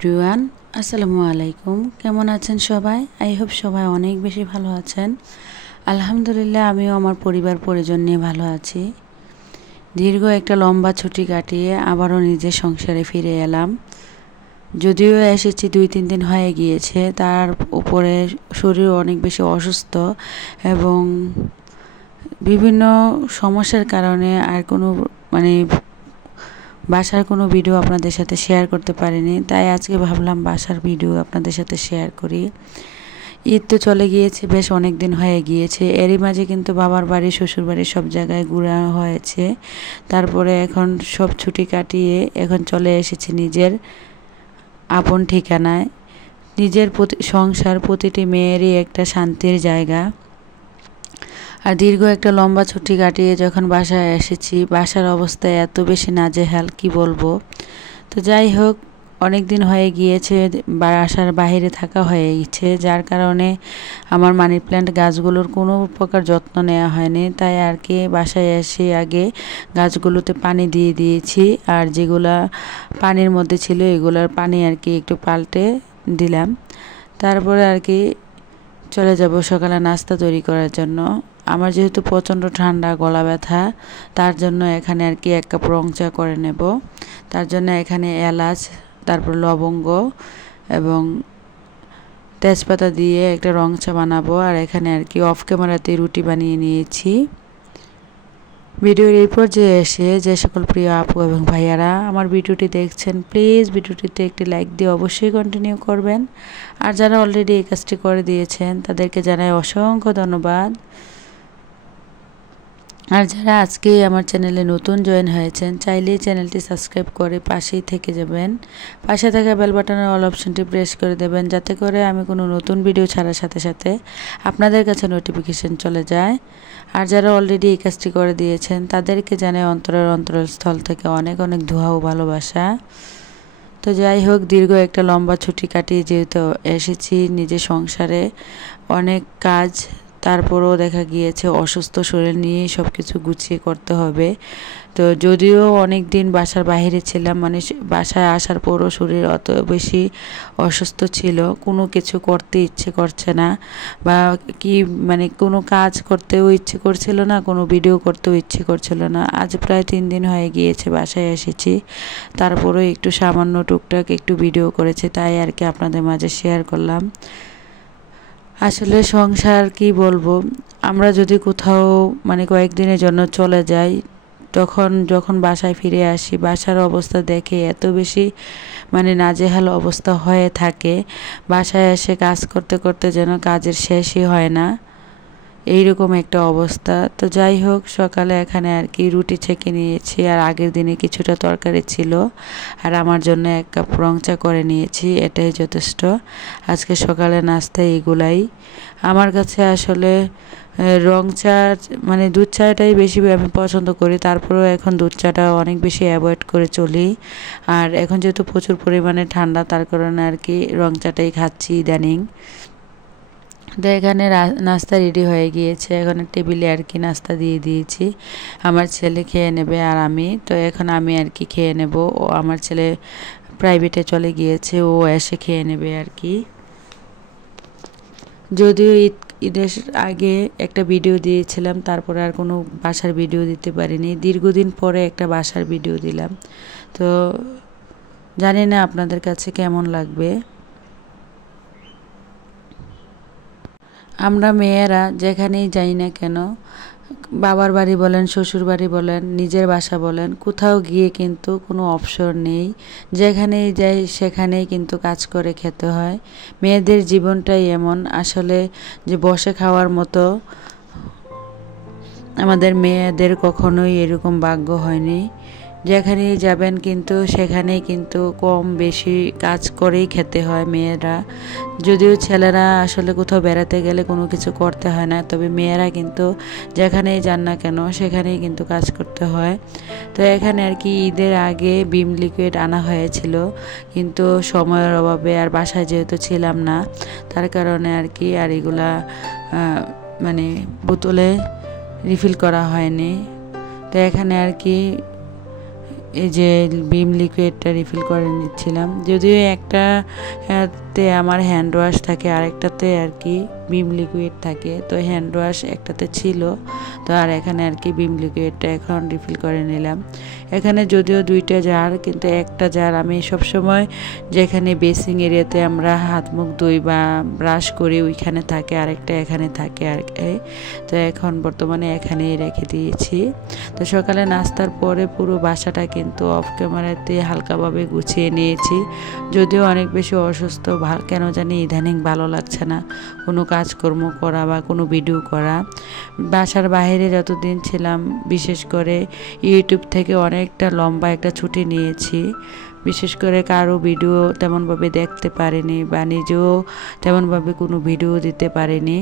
Everyone, আসসালামু আলাইকুম। কেমন আছেন সবাই? আই হোপ সবাই অনেক বেশি ভালো আছেন। আলহামদুলিল্লাহ, আমিও আমার পরিবার পরিজন নিয়ে ভালো আছি। দীর্ঘ একটা লম্বা ছুটি কাটিয়ে আবারও নিজের সংসারে ফিরে এলাম। যদিও এসেছি 2-3 দিন হয়ে গিয়েছে, তার উপরে শরীর অনেক বেশি অসুস্থ এবং বিভিন্ন সমস্যার কারণে আর কোনো বাসার কোনো ভিডিও আপনাদের সাথে শেয়ার করতে পারিনি। তাই আজকে ভাবলাম বাসার ভিডিও আপনাদের সাথে শেয়ার করি। ঈদ তো চলে গিয়েছে, বেশ অনেক দিন হয়ে গিয়েছে। এরই মাঝে কিন্তু বাবার বাড়ি, শ্বশুর বাড়ি সব জায়গায় ঘোরা হয়েছে। তারপরে এখন সব ছুটি কাটিয়ে এখন চলে এসেছি নিজের আপন ঠিকানায়। নিজের সংসার প্রতিটি মেয়েরই একটা শান্তির জায়গা। আর দীর্ঘ একটা লম্বা ছুটি কাটিয়ে যখন বাসায় এসেছি, বাসার অবস্থা এত বেশি নাজেহাল কি বলবো। তো যাই হোক, অনেক দিন হয়ে গিয়েছে বাসার বাইরে থাকা হয়ে গেছে, যার কারণে আমার মানি প্ল্যান্ট গাছগুলোর কোনো প্রকার যত্ন নেওয়া হয়নি। তাই আর কি বাসায় এসে আগে গাছগুলোতে পানি দিয়ে দিয়েছি, আর যেগুলা পানির মধ্যে ছিল এগুলার পানি আর কি একটু পাল্টে দিলাম। তারপরে আর কি চলে যাব সকালে নাস্তা তৈরি করার জন্য। আমার যেহেতু প্রচণ্ড ঠান্ডা, গলা ব্যথা, তার জন্য এখানে আর কি 1 কাপ রং চা করে নেব। তার জন্য এখানে এলাচ, তারপর লবঙ্গ এবং তেজপাতা দিয়ে একটা রং চা বানাবো। আর এখানে আর কি অফ ক্যামেরাতে রুটি বানিয়ে নিয়েছি। ভিডিওর এই পর্যায়ে এসে যে সকল প্রিয় আপু এবং ভাইয়ারা আমার ভিডিওটি দেখছেন, প্লিজ ভিডিওটিতে একটি লাইক দিয়ে অবশ্যই কন্টিনিউ করবেন। আর যারা অলরেডি এই কাজটি করে দিয়েছেন তাদেরকে জানাই অসংখ্য ধন্যবাদ। আর যারা আজকে আমার চ্যানেলে নতুন জয়েন হয়েছেন, চাইলেই চ্যানেলটি সাবস্ক্রাইব করে পাশেই থেকে যাবেন। পাশে থাকা বেল বাটনের অল অপশনটি প্রেস করে দেবেন, যাতে করে আমি কোনো নতুন ভিডিও ছাড়ার সাথে সাথে আপনাদের কাছে নোটিফিকেশন চলে যায়। আর যারা অলরেডি এই কাজটি করে দিয়েছেন তাদেরকে জানাই অন্তরস্থল থেকে অনেক অনেক দোয়া ও ভালোবাসা। তো যাই হোক, দীর্ঘ একটা লম্বা ছুটি কাটিয়ে যেহেতু এসেছি নিজের সংসারে, অনেক কাজ, তারপরও দেখা গিয়েছে অসুস্থ শরীর নিয়ে সব কিছু গুছিয়ে করতে হবে। তো যদিও অনেক দিন বাসার বাইরে ছিলাম, বাসায় আসার পরও শরীর অত বেশি অসুস্থ ছিল, কোনো কিছু করতে ইচ্ছে করছে না, বা কি কোনো কাজ করতেও ইচ্ছে করছিল না, কোনো ভিডিও করতেও ইচ্ছে করছিল না। আজ প্রায় 3 দিন হয়ে গিয়েছে বাসায় এসেছি, তারপরেও একটু সামান্য টুকটাক একটু ভিডিও করেছি, তাই আর কি আপনাদের মাঝে শেয়ার করলাম। আসলে সংসার কি বলবো, আমরা যদি কোথাও কয়েকদিনের জন্য চলে যাই, যখন বাসায় ফিরে আসি, বাসার অবস্থা দেখে এত বেশি নাজেহাল অবস্থা হয়ে থাকে। বাসায় এসে কাজ করতে করতে যেন কাজের শেষই হয় না, এইরকম একটা অবস্থা। তো যাই হোক, সকালে এখানে আর কি রুটি ছেঁকে নিয়েছি, আর আগের দিনে কিছুটা তরকারি ছিল, আর আমার জন্য 1 কাপ রং চা করে নিয়েছি, এটাই যথেষ্ট। আজকে সকালে নাস্তা এগুলাই। আমার কাছে আসলে রং চা দুধ চাটাই বেশি আমি পছন্দ করি, তারপরেও এখন দুধ চাটা অনেক বেশি অ্যাভয়েড করে চলি। আর এখন যেহেতু প্রচুর পরিমাণে ঠান্ডা, তার কারণে আর কি রং চাটাই খাচ্ছি ইদানিং। তো এখানে নাস্তা রেডি হয়ে গিয়েছে, এখন টেবিলে আর কি নাস্তা দিয়ে দিয়েছি। আমার ছেলে খেয়ে নেবে আর তো এখন আমি আর কি খেয়ে নেব। ও আমার ছেলে প্রাইভেটে চলে গিয়েছে, ও এসে খেয়ে নেবে আর কি। যদিও ঈদের আগে একটা ভিডিও দিয়েছিলাম, তারপরে আর কোনো বাসার ভিডিও দিতে পারিনি। দীর্ঘদিন পরে একটা বাসার ভিডিও দিলাম, তো জানি না আপনাদের কাছে কেমন লাগবে। আমরা মেয়েরা যেখানেই যাই না কেন, বাবার বাড়ি বলেন, শ্বশুর বাড়ি বলেন, নিজের বাসা বলেন, কোথাও গিয়ে কিন্তু কোনো অপশন নেই। যেখানেই যাই সেখানেই কিন্তু কাজ করে খেতে হয়। মেয়েদের জীবনটাই এমন আসলে, যে বসে খাওয়ার মতো আমাদের মেয়েদের কখনোই এরকম ভাগ্য হয়নি। যেখানেই যাবেন কিন্তু সেখানেই কিন্তু কম বেশি কাজ করেই খেতে হয় মেয়েরা। যদিও ছেলেরা আসলে কোথাও বেড়াতে গেলে কোনো কিছু করতে হয় না, তবে মেয়েরা কিন্তু যেখানেই যান না কেন সেখানেই কিন্তু কাজ করতে হয়। তো এখানে আর কি ঈদের আগে ভিম লিকুইড আনা হয়েছিল, কিন্তু সময়ের অভাবে আর বাসায় যেহেতু ছিলাম না, তার কারণে আর কি আর এগুলা বোতলে রিফিল করা হয়নি। তো এখানে আর কি এই যে ভিম লিকুইডটা রিফিল করে নিচ্ছিলাম। যদিও একটাতে আমার হ্যান্ড ওয়াশ থাকে, আরেকটাতে আর কি ভিম লিকুইড থাকে। তো হ্যান্ড ওয়াশ একটাতে ছিল, তো আর এখানে আর কি ভিম লিকুইডটা এখন রিফিল করে নিলাম। এখানে যদিও 2টা জার, কিন্তু একটা জার আমি সবসময় যেখানে বেসিং এরিয়াতে আমরা হাত মুখ ধুই বা ব্রাশ করি ওইখানে থাকে, আরেকটা এখানে থাকে আর কি। তো এখন বর্তমানে এখানেই রেখে দিয়েছি। তো সকালে নাস্তার পরে পুরো বাসাটা কিন্তু অফ ক্যামেরাতে হালকাভাবে গুছিয়ে নিয়েছি। যদিও অনেক বেশি অসুস্থ, কেন জানি ইদানিং ভালো লাগছে না কোনো কাজকর্ম করা বা কোনো ভিডিও করা। বাসার বাইরে যতদিন ছিলাম, বিশেষ করে ইউটিউব থেকে অনেকটা লম্বা একটা ছুটি নিয়েছি। বিশেষ করে কারো ভিডিও তেমনভাবে দেখতে পারিনি বা নিজেও তেমনভাবে কোনো ভিডিও দিতে পারিনি।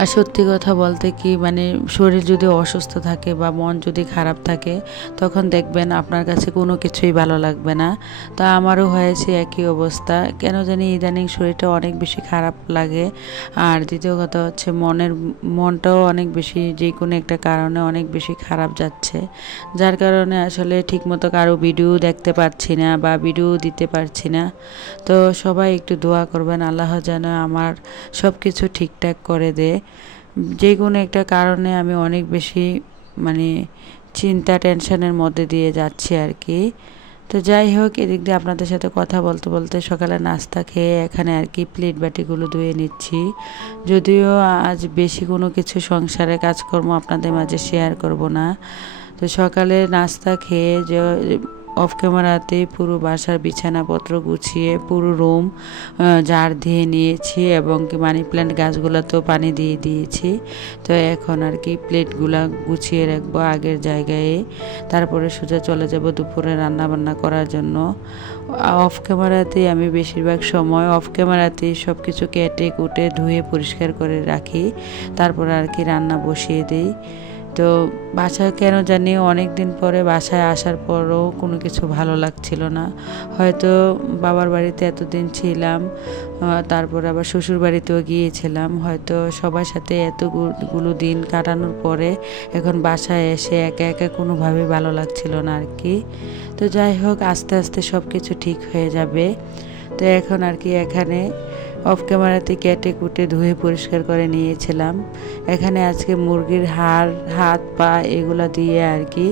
আর সত্যি কথা বলতে কি, মানে শরীর যদি অসুস্থ থাকে বা মন যদি খারাপ থাকে, তখন দেখবেন আপনার কাছে কোনো কিছুই ভালো লাগবে না। তা আমারও হয়েছে একই অবস্থা। কেন জানি ইদানিং শরীরটা অনেক বেশি খারাপ লাগে। আর দ্বিতীয় কথা হচ্ছে মনটাও অনেক বেশি, যে কোনো একটা কারণে অনেক বেশি খারাপ যাচ্ছে, যার কারণে আসলে ঠিকমতো কারো ভিডিও দেখতে পারছি না বা ভিডিও দিতে পারছি না। তো সবাই একটু দোয়া করবেন, আল্লাহ যেন আমার সব কিছু ঠিকঠাক করে দেয়। যে কোনো একটা কারণে আমি অনেক বেশি মানে চিন্তা টেনশনের মধ্যে দিয়ে যাচ্ছি আর কি। তো যাই হোক, এদিক দিয়ে আপনাদের সাথে কথা বলতে বলতে সকালে নাস্তা খেয়ে এখানে আর কি প্লেট বাটিগুলো ধুয়ে নিচ্ছি। যদিও আজ বেশি কোনো কিছু সংসারে কাজকর্ম আপনাদের মাঝে শেয়ার করব না। তো সকালে নাস্তা খেয়ে যে অফ ক্যামেরাতে পুরো বাসার বিছানাপত্র গুছিয়ে পুরো রুম ঝাড় দিয়ে নিয়েছি এবং কি মানি প্ল্যান্ট গাছগুলোতেও পানি দিয়ে দিয়েছি। তো এখন আর কি প্লেটগুলা গুছিয়ে রাখবো আগের জায়গায়, তারপরে সোজা চলে যাব দুপুরে রান্না বান্না করার জন্য। অফ ক্যামেরাতেই আমি বেশিরভাগ সময় অফ ক্যামেরাতেই সব কিছু কেটে কুটে ধুয়ে পরিষ্কার করে রাখি, তারপর আর কি রান্না বসিয়ে দিই। তো বাসায় কেন জানি অনেক দিন পরে বাসায় আসার পরও কোনো কিছু ভালো লাগছিল না। হয়তো বাবার বাড়িতে এতদিন ছিলাম, তারপর আবার শ্বশুর বাড়িতেও গিয়েছিলাম, হয়তো সবার সাথে এতগুলো দিন কাটানোর পরে এখন বাসায় এসে একা একা কোনোভাবেই ভালো লাগছিল না আর কি। তো যাই হোক, আস্তে আস্তে সব কিছু ঠিক হয়ে যাবে। তো এখন আর কি এখানে অফ ক্যামেরাতে কেটে কুটে ধুয়ে পরিষ্কার করে নিয়েছিলাম। এখানে আজকে মুরগির হাড়, হাত পা এগুলো দিয়ে আর কি,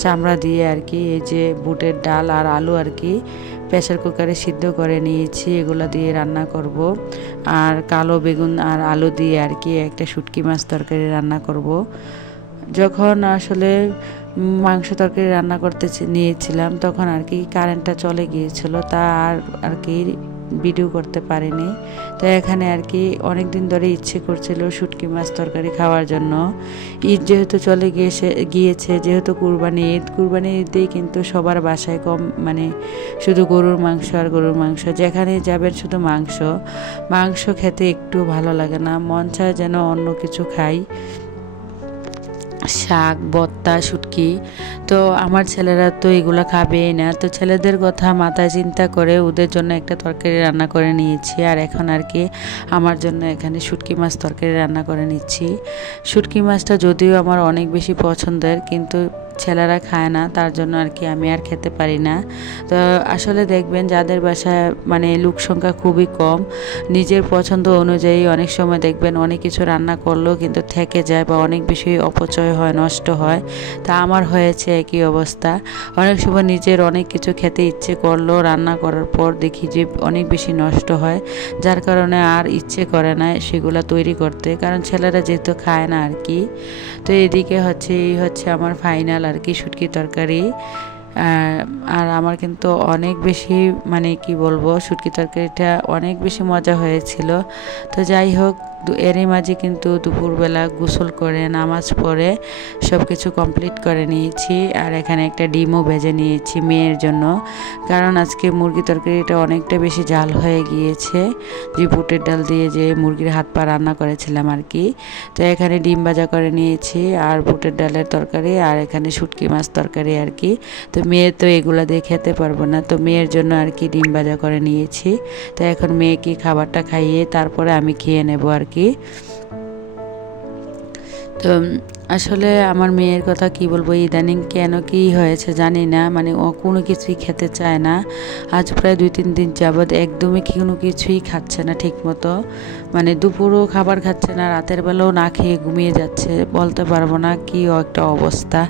চামড়া দিয়ে আর কি, এই যে বুটের ডাল আর আলু আর কি প্রেসার কুকারে সিদ্ধ করে নিয়েছি, এগুলো দিয়ে রান্না করব। আর কালো বেগুন আর আলু দিয়ে আর কি একটা শুটকি মাছ তরকারি রান্না করব। যখন আসলে মাংস তরকারি রান্না করতে নিয়েছিলাম তখন আর কি কারেন্টটা চলে গিয়েছিল, তা আর কি ভিডিও করতে পারিনি। তো এখানে আর কি অনেক দিন ধরে ইচ্ছে করছিল শুটকি মাছ তরকারি খাওয়ার জন্য। ঈদ যেহেতু চলে গিয়েছে, যেহেতু কুরবানি ঈদেই কিন্তু সবার বাসায় কম মানে শুধু গরুর মাংস আর গরুর মাংস, যেখানে যাবেন শুধু মাংস খেতে একটু ভালো লাগে না, মন চায় যেন অন্য কিছু খাই, শাক ভর্তা শুটকি। তো আমার ছেলেরা তো এগুলো খাবেই না, তো ছেলেদের কথা মাথায় চিন্তা করে ওদের জন্য একটা তরকারি রান্না করে নিয়েছি। আর এখন আর কি আমার জন্য এখানে শুটকি মাছ তরকারি রান্না করে নিচ্ছি। শুটকি মাছটা যদিও আমার অনেক বেশি পছন্দের, কিন্তু ছেলেরা খায় না, তার জন্য আর কি আমি আর খেতে পারি না। তো আসলে দেখবেন যাদের বাসায় মানে লোক সংখ্যা খুবই কম, নিজের পছন্দ অনুযায়ী অনেক সময় দেখবেন অনেক কিছু রান্না করলেও কিন্তু থেকে যায় বা অনেক বেশি অপচয় হয়, নষ্ট হয়। তা আমার হয়েছে একই অবস্থা। অনেক সময় নিজের অনেক কিছু খেতে ইচ্ছে করলেও রান্না করার পর দেখি যে অনেক বেশি নষ্ট হয়, যার কারণে আর ইচ্ছে করে না সেগুলো তৈরি করতে, কারণ ছেলেরা যেহেতু খায় না আর কি। তো এদিকে হচ্ছে আমার ফাইনাল আর কি শুটকি তরকারি। আর আমার কিন্তু অনেক বেশি মানে কি বলবো, শুটকি তরকারিটা অনেক বেশি মজা হয়েছিল। তো যাই হোক, এরই মাঝে কিন্তু দুপুরবেলা গোসল করে নামাজ পড়ে সব কিছু কমপ্লিট করে নিয়েছি। আর এখানে একটা ডিমও ভেজে নিয়েছি মেয়ের জন্য, কারণ আজকে মুরগি তরকারিটা অনেকটা বেশি ঝাল হয়ে গিয়েছে, যে বুটের ডাল দিয়ে যে মুরগির হাত পা রান্না করেছিলাম আর কি। তো এখানে ডিম ভাজা করে নিয়েছি আর বুটের ডালের তরকারি, আর এখানে শুটকি মাছ তরকারি আর কি। তো মেয়ে তো এগুলো দিয়ে খেতে পারবো না, তো মেয়ের জন্য আর কি ডিম ভাজা করে নিয়েছি। তো এখন মেয়েকে খাবারটা খাইয়ে তারপরে আমি খেয়ে নেবো আর কি। তো তো আসলে আমার মেয়ের কথা কি বলবো, ইদানিং কেন কি হয়েছে জানি না, মানে ও কোনো কিছুই খেতে চায় না। আজ প্রায় 2-3 দিন যাবৎ একদমই কোনো কিছুই খাচ্ছে না ঠিক মতো, মানে দুপুরও খাবার খাচ্ছে না, রাতের বেলাও না খেয়ে ঘুমিয়ে যাচ্ছে। বলতে পারবো না কি একটা অবস্থা।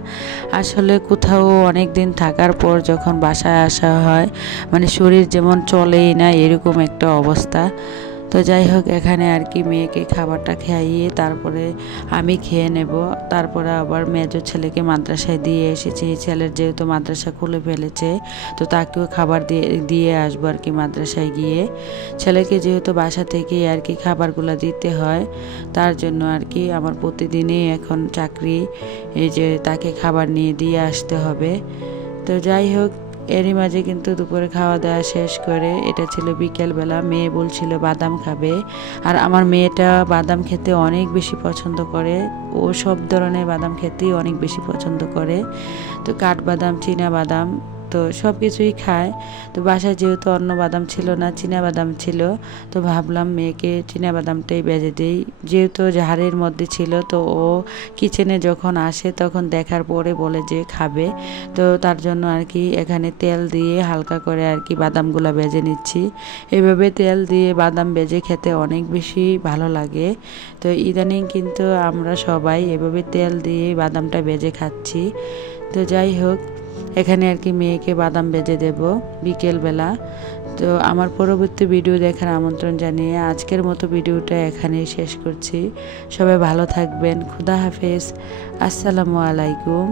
আসলে কোথাও অনেক দিন থাকার পর যখন বাসায় আসা হয়, মানে শরীর যেমন চলেই না এরকম একটা অবস্থা। তো যাই হোক, এখানে আর কি মেয়েকে খাবারটা খাইয়ে তারপরে আমি খেয়ে নেব। তারপরে আবার মেজো ছেলেকে মাদ্রাসায় দিয়ে এসেছি। ছেলের যেহেতু মাদ্রাসা খুলে ফেলেছে, তো তাকেও খাবার দিয়ে আসবো আর কি মাদ্রাসায় গিয়ে। ছেলেকে যেহেতু বাসা থেকে আর কি খাবারগুলো দিতে হয়, তার জন্য আর কি আমার প্রতিদিনই এখন চাকরি, এই যে তাকে খাবার নিয়ে দিয়ে আসতে হবে। তো যাই হোক, এরই মাঝে কিন্তু দুপুরে খাওয়া দাওয়া শেষ করে, এটা ছিল বিকেলবেলা, মেয়ে বলছিল বাদাম খাবে। আর আমার মেয়েটা বাদাম খেতে অনেক বেশি পছন্দ করে, ও সব ধরনের বাদাম খেতেই অনেক বেশি পছন্দ করে। তো কাঠবাদাম, চীনা বাদাম, তো সব কিছুই খায়। তো বাসায় যেহেতু অন্য বাদাম ছিল না, চীনা বাদাম ছিল, তো ভাবলাম মেয়েকে চীনা বাদামটাই বেজে দিই। যেহেতু ঝাড়ের মধ্যে ছিল, তো ও কিচেনে যখন আসে তখন দেখার পরে বলে যে খাবে। তো তার জন্য আর কি এখানে তেল দিয়ে হালকা করে আর কি বাদামগুলো বেজে নিচ্ছি। এভাবে তেল দিয়ে বাদাম বেজে খেতে অনেক বেশি ভালো লাগে। তো ইদানিং কিন্তু আমরা সবাই এভাবে তেল দিয়ে বাদামটা বেজে খাচ্ছি। তো যাই হোক, এখানে আর কি মেয়েকে বাদাম বেজে দেব বিকেলবেলা। তো আমার পরবর্তী ভিডিও দেখার আমন্ত্রণ জানিয়ে আজকের মতো ভিডিওটা এখানেই শেষ করছি। সবাই ভালো থাকবেন। খুদা হাফেজ। আসসালামু আলাইকুম।